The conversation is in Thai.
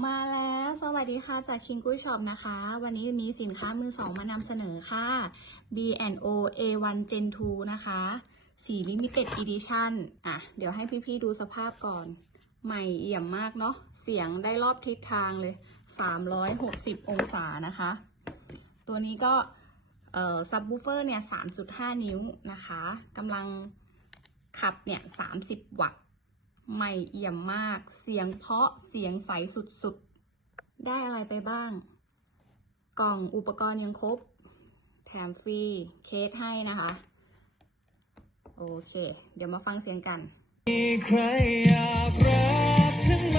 มาแล้วสวัสดีค่ะจาก King Good Shop นะคะ วันนี้มีสินค้ามือสองมานำเสนอค่ะ B&O A1 Gen 2 นะคะสี Limited Edition เดี๋ยวให้พี่ๆดูสภาพก่อน ใหม่เอี่ยมมากเนาะเสียงได้รอบทิศทางเลย 360 องศานะคะ ตัวนี้ก็ซับวูเฟอร์เนี่ย 3.5 นิ้วนะคะกำลังขับเนี่ย 30 วัตต์ใหม่เอี่ยมมากเสียงเพราะเสียงใสสุดๆได้อะไรไปบ้างกล่องอุปกรณ์ยังครบแถมฟรีเคสให้นะคะโอเคเดี๋ยวมาฟังเสียงกันมีใครอยากรักฉันไหม